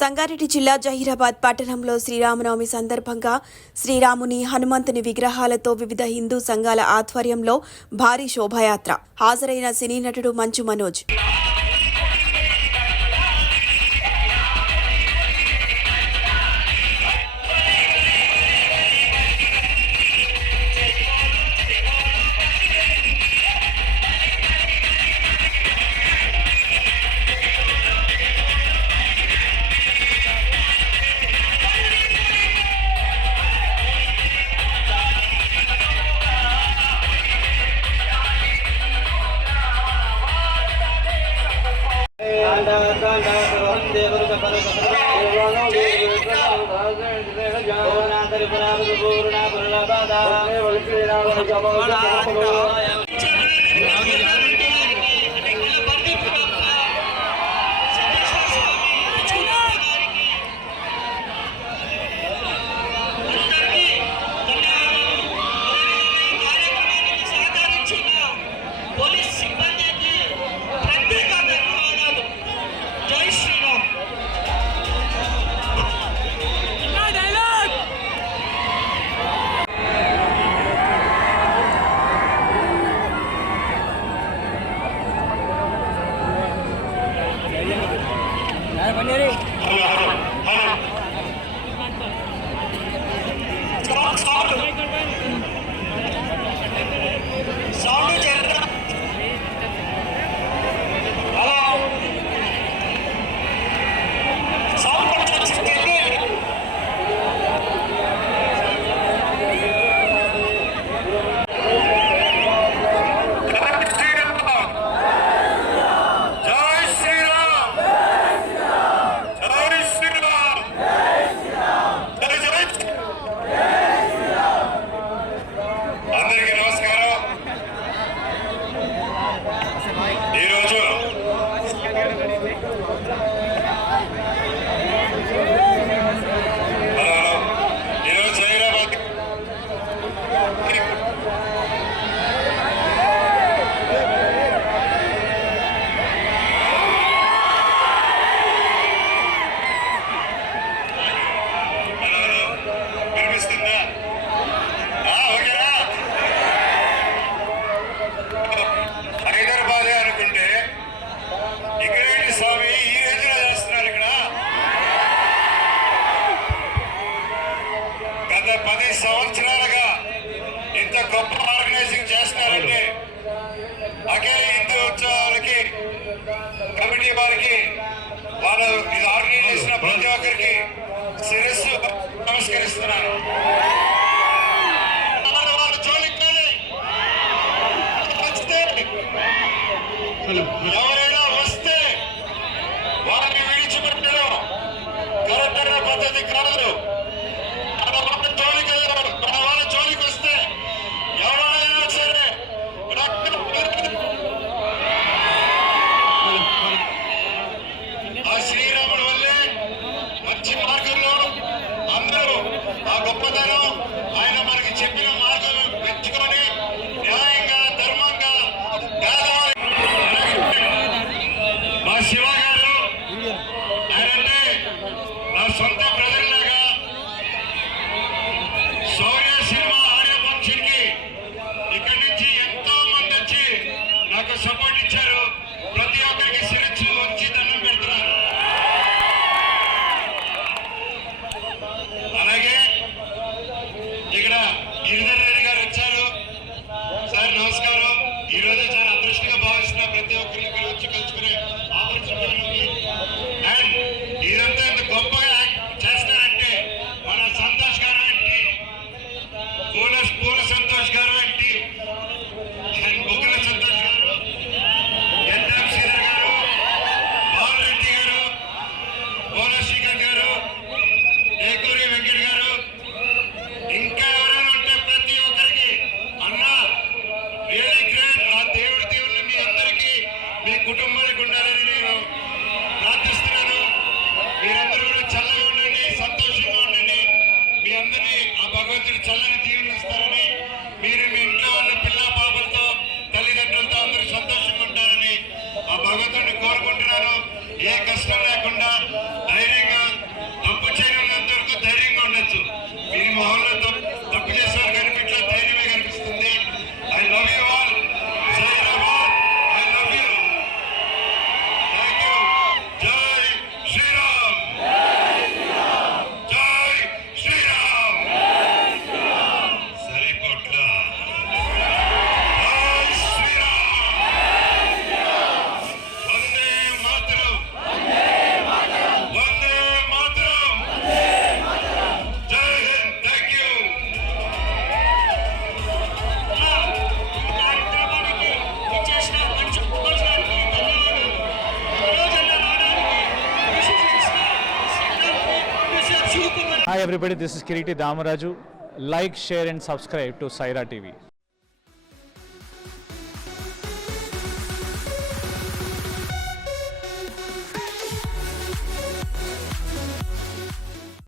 సంగారెడ్డి జిల్లా జహీరాబాద్ పట్టణంలో శ్రీరామనవమి సందర్భంగా శ్రీరాముని హనుమంతుని విగ్రహాలతో వివిధ హిందూ సంఘాల ఆధ్వర్యంలో భారీ శోభాయాత్ర. హాజరైన సినీ నటుడు మంచు మనోజ్. సంవత్సరాలుగా ఇంత గొప్ప ఆర్గనైజింగ్ చేస్తున్నారంటే అఖిల హిందూ ఉత్సవాలకి కమిటీ వారికి వాళ్ళు ఇది ఆర్గనైజ్ చేసిన ప్రతి ఒక్కరికి శిరస్సు నమస్కరిస్తున్నాను. ఎవరైనా వస్తే వారిని విడిచిపెట్టడం కరెక్ట్ అయిన పద్ధతి కాదు. సొంత ప్రజల్లాగా శౌర్య సినిమా ఆడియో ఫంక్షన్ కి ఇక్కడి నుంచి ఎంతో మంది వచ్చి నాకు సపోర్ట్ ఇచ్చారు. ప్రతి ఒక్కరికి శిరస్సు వచ్చి దండం పెడుతున్నారు. అలాగే Hi everybody, this is Kiriti Damaraju. Like, share and subscribe to Saira TV.